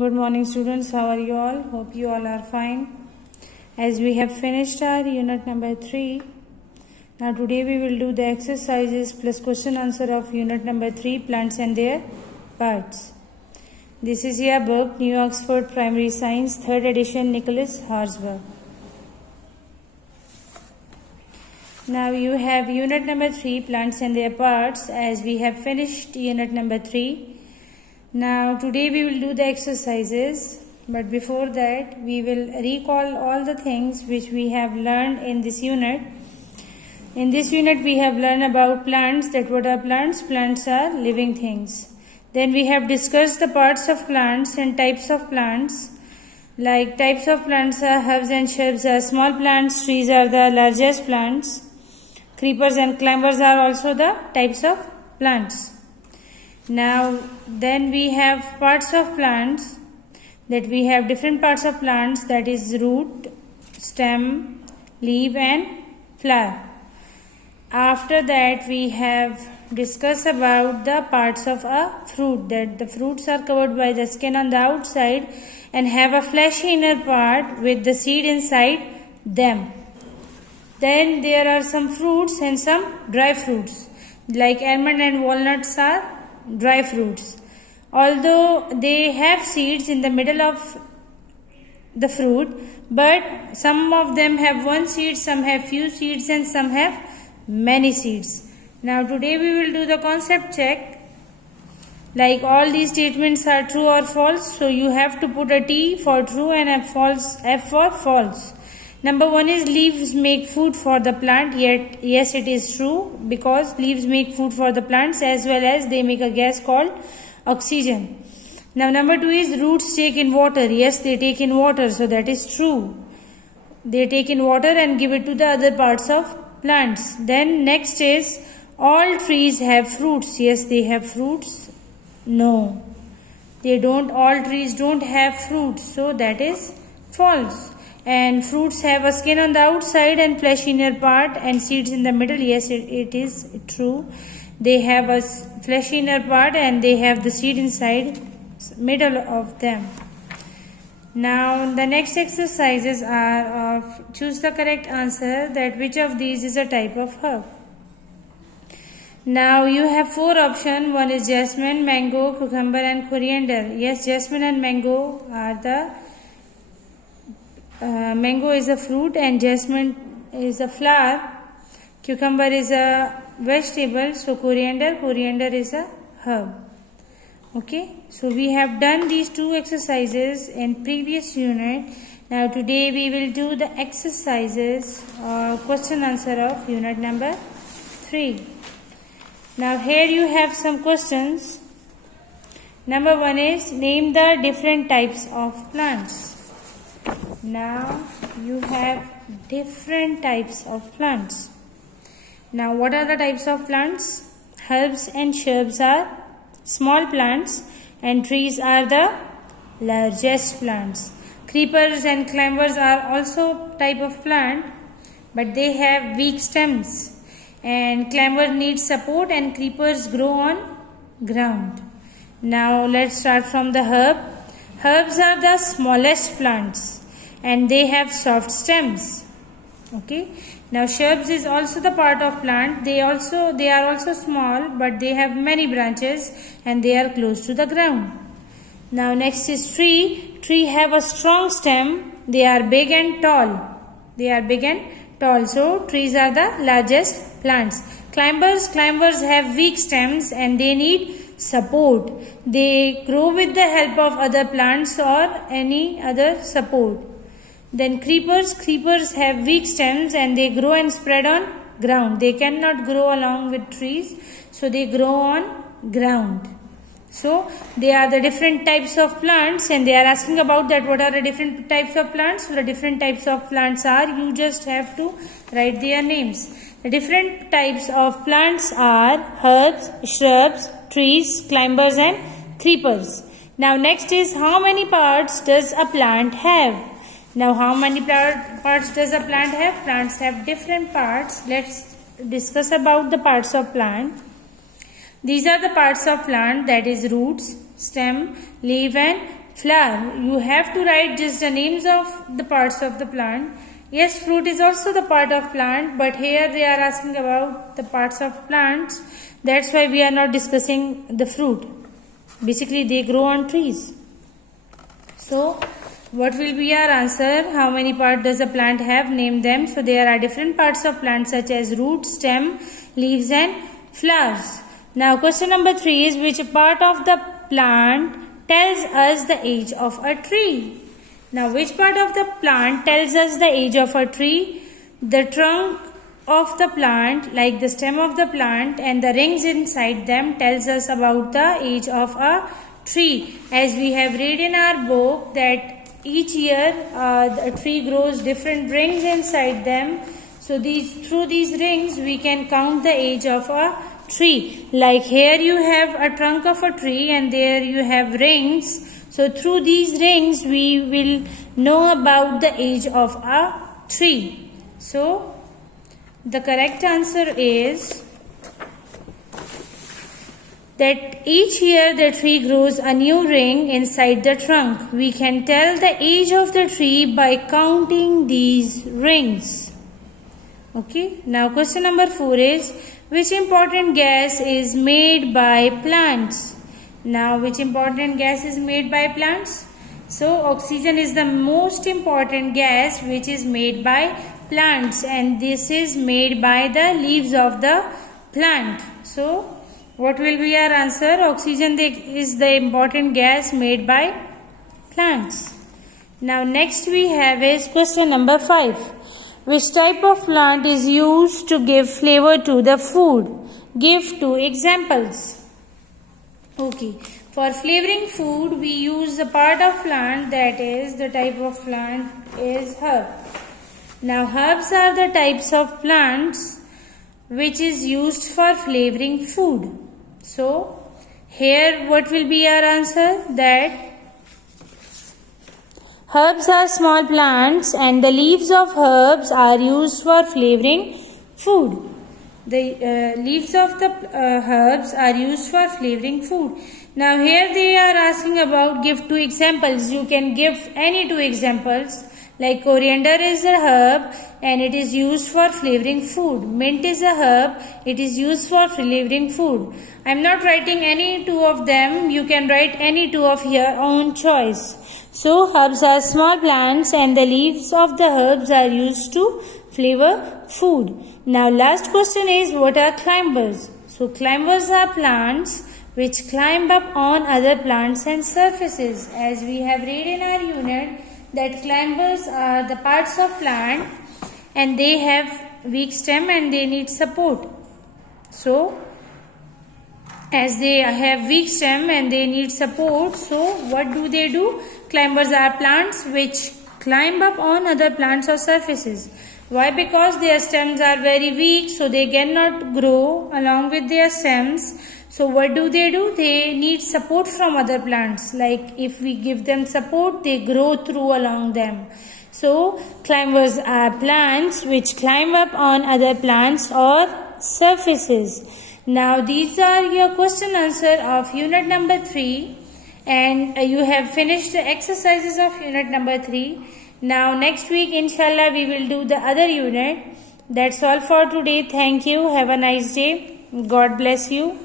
Good morning students, how are you all? Hope you all are fine. As we have finished our unit number 3, now today we will do the exercises plus question answer of unit number 3, plants and their parts. This is your book, New Oxford Primary Science, 3rd edition, Nicholas Horsburgh. Now you have unit number 3, plants and their parts, as we have finished unit number 3. Now today we will do the exercises, but before that we will recall all the things which we have learned in this unit. In this unit we have learned about plants, that what are plants? Plants are living things. Then we have discussed the parts of plants and types of plants. Like types of plants are herbs and shrubs are small plants, trees are the largest plants, creepers and climbers are also the types of plants. Now then we have parts of plants, that we have different parts of plants, that is root, stem, leaf and flower. After that we have discussed about the parts of a fruit, that the fruits are covered by the skin on the outside and have a fleshy inner part with the seed inside them. Then there are some fruits and some dry fruits, like almond and walnuts are dry fruits. Although they have seeds in the middle of the fruit, but some of them have one seed, some have few seeds and some have many seeds. Now today we will do the concept check. Like all these statements are true or false, so you have to put a T for true and a false, F for false. Number 1 is leaves make food for the plant. Yet yes, it is true, because leaves make food for the plants as well as they make a gas called oxygen. Now number 2 is roots take in water. Yes, they take in water, so that is true. They take in water and give it to the other parts of plants. Then next is all trees have fruits. Yes, they have fruits. No, they don't. All trees don't have fruits, so that is false. And fruits have a skin on the outside and flesh inner part and seeds in the middle. Yes, it is true. They have a flesh inner part and they have the seed inside middle of them. Now the next exercises are of choose the correct answer, that which of these is a type of herb. Now you have 4 options. One is jasmine, mango, cucumber and coriander. Yes, jasmine and mango are the mango is a fruit and jasmine is a flower. Cucumber is a vegetable, so coriander is a herb. Okay, so we have done these 2 exercises in previous unit. Now today we will do the exercises or question answer of unit number 3. Now here you have some questions. Number 1 is name the different types of plants. Now you have different types of plants. Now what are the types of plants? Herbs and shrubs are small plants and trees are the largest plants. Creepers and climbers are also type of plant, but they have weak stems, and climber needs support and creepers grow on ground. Now let's start from the herb. Herbs are the smallest plants and they have soft stems. Okay. Now shrubs is also the part of plant. They are also small, but they have many branches and they are close to the ground. Now next is tree. Tree have a strong stem. They are big and tall. So trees are the largest plants. Climbers have weak stems and they need support. They grow with the help of other plants or any other support. Then creepers have weak stems and they grow and spread on ground. They cannot grow along with trees, so they grow on ground. So they are the different types of plants, and they are asking about that what are the different types of plants. So the different types of plants are, you just have to write their names. The different types of plants are herbs, shrubs, trees, climbers and creepers. Now next is how many parts does a plant have? Now how many parts does a plant have? Plants have different parts. Let's discuss about the parts of plant. These are the parts of plant, that is roots, stem, leaf and flower. You have to write just the names of the parts of the plant. Yes, fruit is also the part of plant, but here they are asking about the parts of plants. That's why we are not discussing the fruit. Basically, they grow on trees. So, what will be our answer? How many parts does a plant have? Name them. So, there are different parts of plants such as root, stem, leaves and flowers. Now, question number 3 is which part of the plant tells us the age of a tree? Now, which part of the plant tells us the age of a tree? The trunk of the plant, like the stem of the plant and the rings inside them, tells us about the age of a tree. As we have read in our book that each year a tree grows different rings inside them. So, through these rings we can count the age of a tree. Like here you have a trunk of a tree and there you have rings. So, through these rings, we will know about the age of a tree. So, the correct answer is that each year the tree grows a new ring inside the trunk. We can tell the age of the tree by counting these rings. Okay. Now, question number 4 is which important gas is made by plants? Now, which important gas is made by plants? So, oxygen is the most important gas which is made by plants, and this is made by the leaves of the plant. So, what will be our answer? Oxygen is the important gas made by plants. Now, next we have is question number 5. Which type of plant is used to give flavor to the food? Give 2 examples. Okay, for flavoring food we use a part of plant, that is the type of plant is herb. Now herbs are the types of plants which is used for flavoring food. So here what will be our answer? That herbs are small plants and the leaves of herbs are used for flavoring food. The leaves of the herbs are used for flavoring food. Now here they are asking about give 2 examples. You can give any 2 examples. Like coriander is a herb and it is used for flavoring food. Mint is a herb. It is used for flavoring food. I am not writing any 2 of them. You can write any 2 of your own choice. So herbs are small plants and the leaves of the herbs are used to flavor food. Now last question is what are climbers? So climbers are plants which climb up on other plants and surfaces. As we have read in our unit that climbers are the parts of plant and they have weak stem and they need support. So as they have weak stem and they need support, so what do? Climbers are plants which climb up on other plants or surfaces. Why? Because their stems are very weak, so they cannot grow along with their stems. So what do? They need support from other plants. Like if we give them support, they grow through along them. So climbers are plants which climb up on other plants or surfaces. Now these are your question answer of unit number 3, and you have finished the exercises of unit number 3. Now next week inshallah we will do the other unit. That's all for today. Thank you. Have a nice day. God bless you.